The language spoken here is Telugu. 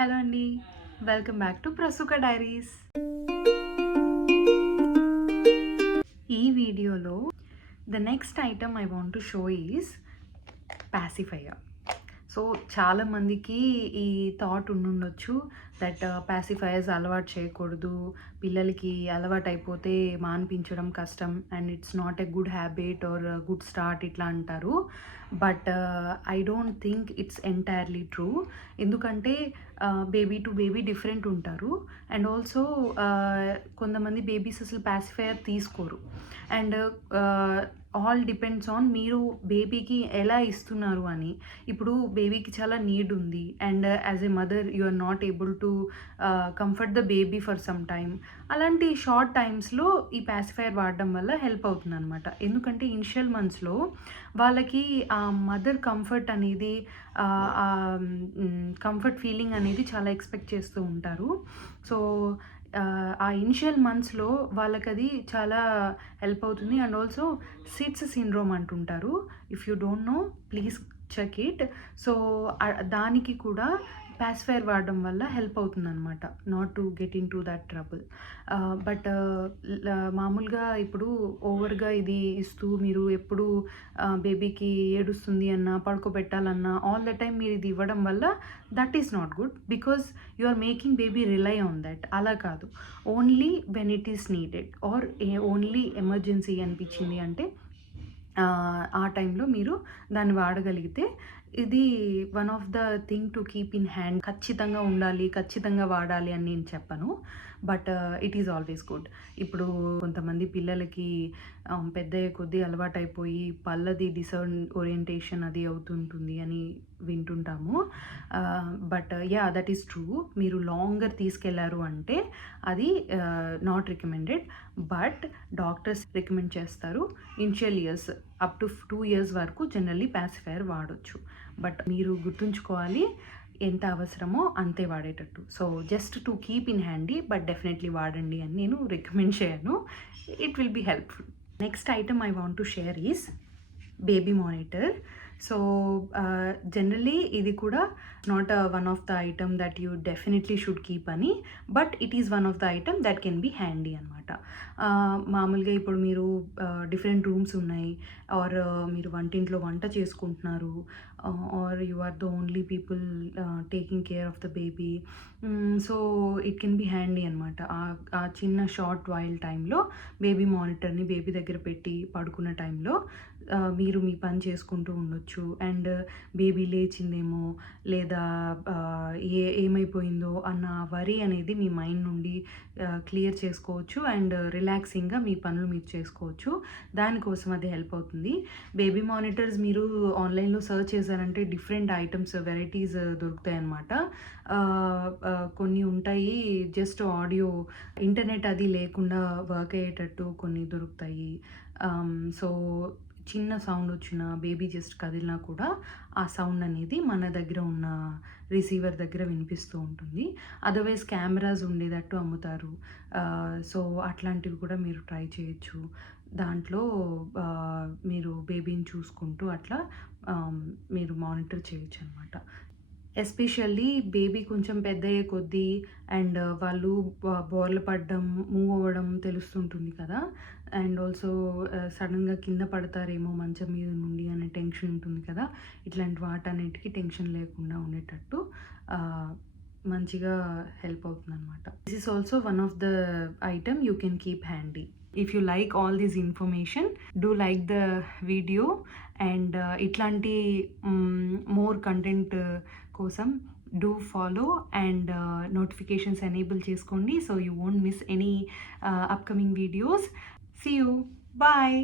హలో అండి, వెల్కమ్ బ్యాక్ టు ప్రసుక డైరీస్. ఈ వీడియోలో the next item I want to show is pacifier. So చాలామందికి ఈ థాట్ ఉండుండొచ్చు దట్ పాసిఫైయర్స్ అలవాటు చేయకూడదు, పిల్లలకి అలవాటు అయిపోతే మాన్పించడం కష్టం and it's not a good habit or good start ఇట్లా అంటారు. But I don't think it's entirely true. ఎందుకంటే బేబీ టు బేబీ డిఫరెంట్ ఉంటారు అండ్ ఆల్సో కొంతమంది బేబీస్ అసలు పాసిఫైయర్ తీసుకోరు అండ్ ఆల్ డిపెండ్స్ ఆన్ మీరు బేబీకి ఎలా ఇస్తున్నారు అని. ఇప్పుడు బేబీకి చాలా నీడ్ ఉంది and as a mother you are not able to comfort the baby for some time. అలాంటి షార్ట్ టైమ్స్లో ఈ పాసిఫైయర్ వాడడం వల్ల హెల్ప్ అవుతుంది అనమాట. ఎందుకంటే ఇనిషియల్ మంత్స్లో వాళ్ళకి ఆ మదర్ కంఫర్ట్ అనేది, కంఫర్ట్ ఫీలింగ్ అనేది చాలా ఎక్స్పెక్ట్ చేస్తూ ఉంటారు. సో ఆ ఇనిషియల్ మంత్స్లో వాళ్ళకి అది చాలా హెల్ప్ అవుతుంది అండ్ ఆల్సో సిట్స్ సిండ్రోమ్ అంటుంటారు. If you don't know please check it. So దానికి కూడా పాసిఫైయర్ వాడడం వల్ల హెల్ప్ అవుతుంది అనమాట, not to get in to that trouble. But మామూలుగా ఇప్పుడు ఓవర్గా ఇది ఇస్తూ మీరు ఎప్పుడు బేబీకి ఏడుస్తుంది అన్నా పడుకోబెట్టాలన్నా ఆల్ ద టైమ్ మీరు ఇది ఇవ్వడం వల్ల that is not good, because you are making baby rely on that. అలా కాదు, only when it is needed or only emergency అనిపించింది అంటే ఆ టైంలో మీరు దాన్ని వాడగలిగితే ఇది one of the thing to keep in hand. ఖచ్చితంగా ఉండాలి, ఖచ్చితంగా వాడాలి అని నేను చెప్పను, but it is always good. ఇప్పుడు కొంతమంది పిల్లలకి పెద్ద కొద్దీ అలవాటైపోయి పళ్ళది ఓరియంటేషన్ అది అవుతుంటుంది అని వింటుంటాము. But ya, that is true. మీరు లాంగర్ తీసుకెళ్లారు అంటే అది not recommended, but doctors recommend చేస్తారు initial years up to 2 years వరకు జనరల్లీ పాసిఫైయర్ వాడొచ్చు. బట్ మీరు గుర్తుంచుకోవాలి, ఎంత అవసరమో అంతే వాడేటట్టు. So just to keep in handy, but definitely వాడండి అని నేను రికమెండ్ చేయను. It will be helpful. Next item I want to share is baby monitor. So generally ఇది కూడా not one of the item that you definitely should keep అని, but it is one of the item that can be handy అనమాట. మామూలుగా ఇప్పుడు మీరు డిఫరెంట్ రూమ్స్ ఉన్నాయి, ఆర్ మీరు వంటింట్లో వంట చేసుకుంటున్నారు, or you are the only people taking care of the baby. So it can be handy అనమాట. ఆ చిన్న షార్ట్ వైల్ టైంలో బేబీ మానిటర్ని బేబీ దగ్గర పెట్టి పడుకున్న టైంలో మీరు మీ పని చేసుకుంటూ ఉండొచ్చు అండ్ బేబీ లేచిందేమో లేదా ఏమైపోయిందో అన్న వరి అనేది మీ మైండ్ నుండి క్లియర్ చేసుకోవచ్చు అండ్ రిలాక్సింగ్గా మీ పనులు మీరు చేసుకోవచ్చు. దానికోసం అది హెల్ప్ అవుతుంది. బేబీ మానిటర్స్ మీరు ఆన్లైన్లో సర్చ్ చేశారంటే డిఫరెంట్ ఐటమ్స్, వెరైటీస్ దొరుకుతాయి అన్నమాట. కొన్ని ఉంటాయి జస్ట్ ఆడియో, ఇంటర్నెట్ అది లేకుండా వర్క్ అయ్యేటట్టు కొన్ని దొరుకుతాయి. సో చిన్న సౌండ్ వచ్చినా, బేబీ జస్ట్ కదిలినా కూడా ఆ సౌండ్ అనేది మన దగ్గర ఉన్న రిసీవర్ దగ్గర వినిపిస్తూ ఉంటుంది. అదర్వైజ్ కెమెరాస్ ఉండేటట్టు అమ్ముతారు. సో అట్లాంటివి కూడా మీరు ట్రై చేయొచ్చు. దాంట్లో మీరు బేబీని చూసుకుంటూ అట్లా మీరు మానిటర్ చేయొచ్చు అనమాట. ఎస్పెషల్లీ బేబీ కొంచెం పెద్ద అయ్యే కొద్దీ అండ్ వాళ్ళు బోర్లు పడడం, మూవ్ అవ్వడం తెలుస్తుంటుంది కదా, అండ్ ఆల్సో సడన్గా కింద పడతారేమో మంచం మీద నుండి అనే టెన్షన్ ఉంటుంది కదా. ఇట్లాంటి వాటన్నిటికీ టెన్షన్ లేకుండా ఉండేటట్టు మంచిగా హెల్ప్ అవుతుంది అనమాట. This is also one of the item you can keep handy. If you like all this information, do like the video and ఇట్లాంటి more content కోసం do follow and notifications enable చేసుకోండి, so you won't miss any upcoming videos. See you. Bye.